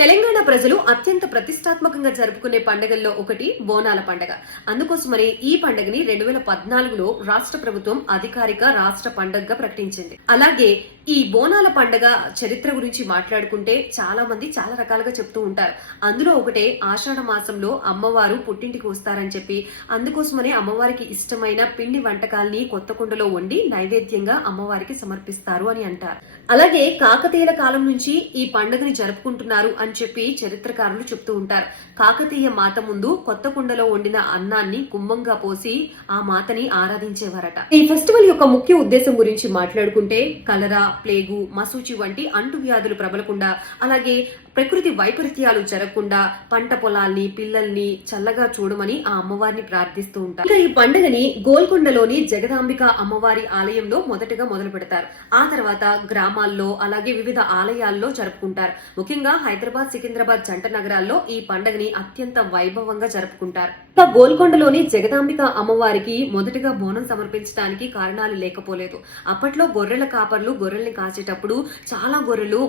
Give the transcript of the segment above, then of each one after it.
తెలంగాణ ప్రజలు అత్యంత ప్రతిష్టాత్మకంగా జరుపుకునే పండుగల్లో ఒకటి బోనాల పండుగ. అందుకోసమని ఈ పండుగని 2014లో రాష్ట్ర ప్రభుత్వం అధికారిక రాష్ట్ర పండుగగా ప్రకటించింది. అలాగే ఈ బోనాల పండుగ చరిత్ర గురించి మాట్లాడుకుంటే చాలా మంది చాలా రకాలుగా చెప్తూ ఉంటారు. అందులో ఒకటే ఆషాఢ మాసంలో అమ్మవారు పుట్టింటికి వస్తారని చెప్పి అందుకోసమనే అమ్మవారికి ఇష్టమైన పిండి వంటకాల్ని కొత్త కుండలో వండి నైవేద్యంగా అమ్మవారికి సమర్పిస్తారు అని అంటారు. అలాగే కాకతీయుల కాలం నుంచి ఈ పండుగని జరుపుకుంటున్నారు అని చెప్పి చరిత్రకారులు చెప్తూ ఉంటారు. కాకతీయ మాత ముందు కొత్త కుండలో వండిన అన్నాన్ని కుంభంగా పోసి ఆ మాతని ఆరాధించేవారట. ఈ ఫెస్టివల్ యొక్క ముఖ్య ఉద్దేశం గురించి మాట్లాడుకుంటే కలరా, ప్లేగు, మసూచి వంటి అంటువ్యాధులు ప్రబలకుండా, అలాగే ప్రకృతి వైపరీత్యాలు జరగకుండా పంట పొలాల్ని, పిల్లల్ని చల్లగా చూడమని ఆ అమ్మవారిని ప్రార్థిస్తూ ఉంటారు. ఇంకా ఈ పండుగని గోల్కొండలోని జగదాంబిక అమ్మవారి ఆలయంలో మొదటగా మొదలు పెడతారు. ఆ తర్వాత గ్రామాల్లో అలాగే వివిధ ఆలయాల్లో జరుపుకుంటారు. ముఖ్యంగా హైదరాబాద్, సికింద్రాబాద్ జంట నగరాల్లో ఈ పండుగని అత్యంత వైభవంగా జరుపుకుంటారు. ఇంకా గోల్కొండలోని జగదాంబిక అమ్మవారికి మొదటగా బోనం సమర్పించడానికి కారణాలు లేకపోలేదు. అప్పట్లో గొర్రెల కాపర్లు గొర్రెల్ని కాచేటప్పుడు చాలా గొర్రెలు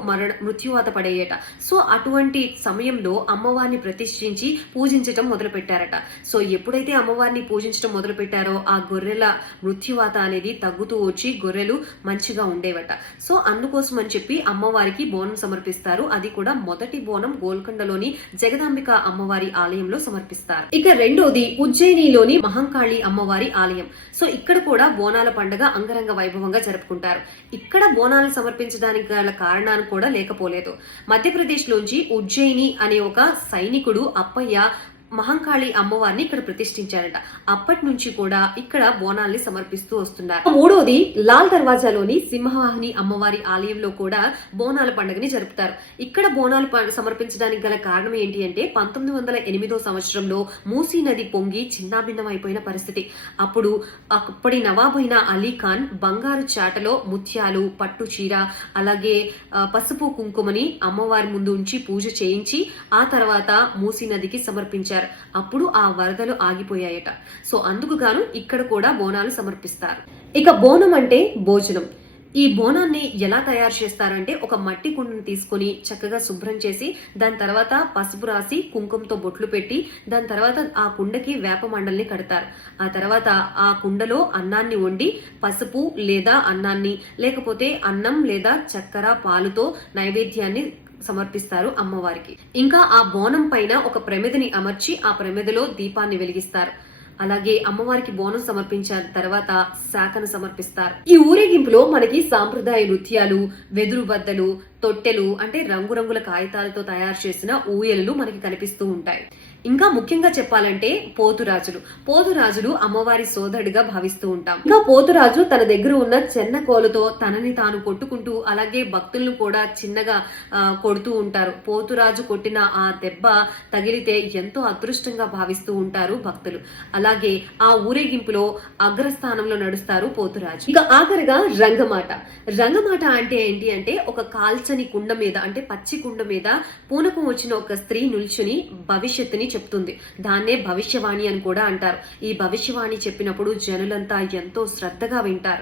మృత్యువాత పడేయట. సో అటువంటి సమయంలో అమ్మవారిని ప్రతిష్ఠించి పూజించటం మొదలు పెట్టారట. సో ఎప్పుడైతే అమ్మవారిని పూజించడం మొదలు పెట్టారో ఆ గొర్రెల మృత్యువాత అనేది తగ్గుతూ వచ్చి గొర్రెలు మంచిగా ఉండేవట. సో అందుకోసం అని చెప్పి అమ్మవారికి బోనం సమర్పిస్తారు. అది కూడా మొదటి బోనం గోల్కొండలోని జగదాంబిక అమ్మవారి ఆలయంలో సమర్పిస్తారు. ఇక రెండోది ఉజ్జయినిలోని మహంకాళి అమ్మవారి ఆలయం. సో ఇక్కడ కూడా బోనాల పండుగ అంగరంగ వైభవంగా జరుపుకుంటారు. ఇక్కడ బోనాలు సమర్పించడానికి గల కారణాలు కూడా లేకపోలేదు. మధ్యప్రదేశ్ లోంచి ఉజ్జయిని అనే ఒక సైనికుడు అప్పయ్య మహంకాళి అమ్మవారిని ఇక్కడ ప్రతిష్ఠించారట. అప్పటి నుంచి కూడా ఇక్కడ బోనాల్ని సమర్పిస్తూ వస్తున్నారు. మూడోది లాల్ దర్వాజాలోని సింహవాహిని అమ్మవారి ఆలయంలో కూడా బోనాల పండుగని జరుపుతారు. ఇక్కడ బోనాలు సమర్పించడానికి గల కారణం ఏంటి అంటే 1908 సంవత్సరంలో మూసీ నది పొంగి చిన్నాభిన్నమైపోయిన పరిస్థితి. అప్పటి నవాబైన అలీ ఖాన్ బంగారు చాటలో ముత్యాలు, పట్టు చీర, అలాగే పసుపు కుంకుమని అమ్మవారి ముందు ఉంచి పూజ చేయించి ఆ తర్వాత మూసీ నదికి సమర్పించారు. అప్పుడు ఆ వరదలు ఆగిపోయాయట. సో అందుకు గాను ఇక్కడ కూడా బోనాలు సమర్పిస్తారు. ఇక బోనం అంటే భోజనం. ఈ బోనాన్ని ఎలా తయారు చేస్తారంటే ఒక మట్టి కుండను తీసుకుని చక్కగా శుభ్రం చేసి దాని తర్వాత పసుపు రాసి కుంకుమతో బొట్లు పెట్టి దాని తర్వాత ఆ కుండకి వేప మండల్ని కడతారు. ఆ తర్వాత ఆ కుండలో అన్నాన్ని వండి పసుపు లేదా అన్నాన్ని, లేకపోతే అన్నం లేదా చక్కెర, పాలుతో నైవేద్యాన్ని సమర్పిస్తారు అమ్మవారికి. ఇంకా ఆ బోనం పైన ఒక ప్రమిదని అమర్చి ఆ ప్రమిదలో దీపాన్ని వెలిగిస్తారు. అలాగే అమ్మవారికి బోనం సమర్పించిన తర్వాత శాఖను సమర్పిస్తారు. ఈ ఊరేగింపులో మనకి సాంప్రదాయ నృత్యాలు, వెదురు బద్దలు, తొట్టెలు అంటే రంగురంగుల కాగితాలతో తయారు చేసిన ఊయలు మనకి కనిపిస్తూ ఉంటాయి. ఇంకా ముఖ్యంగా చెప్పాలంటే పోతురాజులు అమ్మవారి సోదరుడిగా భావిస్తూ ఉంటాం. ఇంకా పోతురాజు తన దగ్గర ఉన్న చెన్న కోలుతో తనని తాను కొట్టుకుంటూ అలాగే భక్తులను కూడా చిన్నగా కొడుతూ ఉంటారు. పోతురాజు కొట్టిన ఆ దెబ్బ తగిలితే ఎంతో అదృష్టంగా భావిస్తూ ఉంటారు భక్తులు. అలాగే ఆ ఊరేగింపులో అగ్రస్థానంలో నడుస్తారు పోతురాజు. ఇక ఆఖరిగా రంగమాట అంటే ఏంటి అంటే ఒక కాల్చని కుండ మీద అంటే పచ్చి కుండ మీద పూనకం వచ్చిన ఒక స్త్రీ నిల్చుని భవిష్యత్తుని చెప్తుంది. దాన్నే భవిష్యవాణి అని కూడా అంటారు. ఈ భవిష్యవాణి చెప్పినప్పుడు జనులంతా ఎంతో శ్రద్ధగా వింటారు.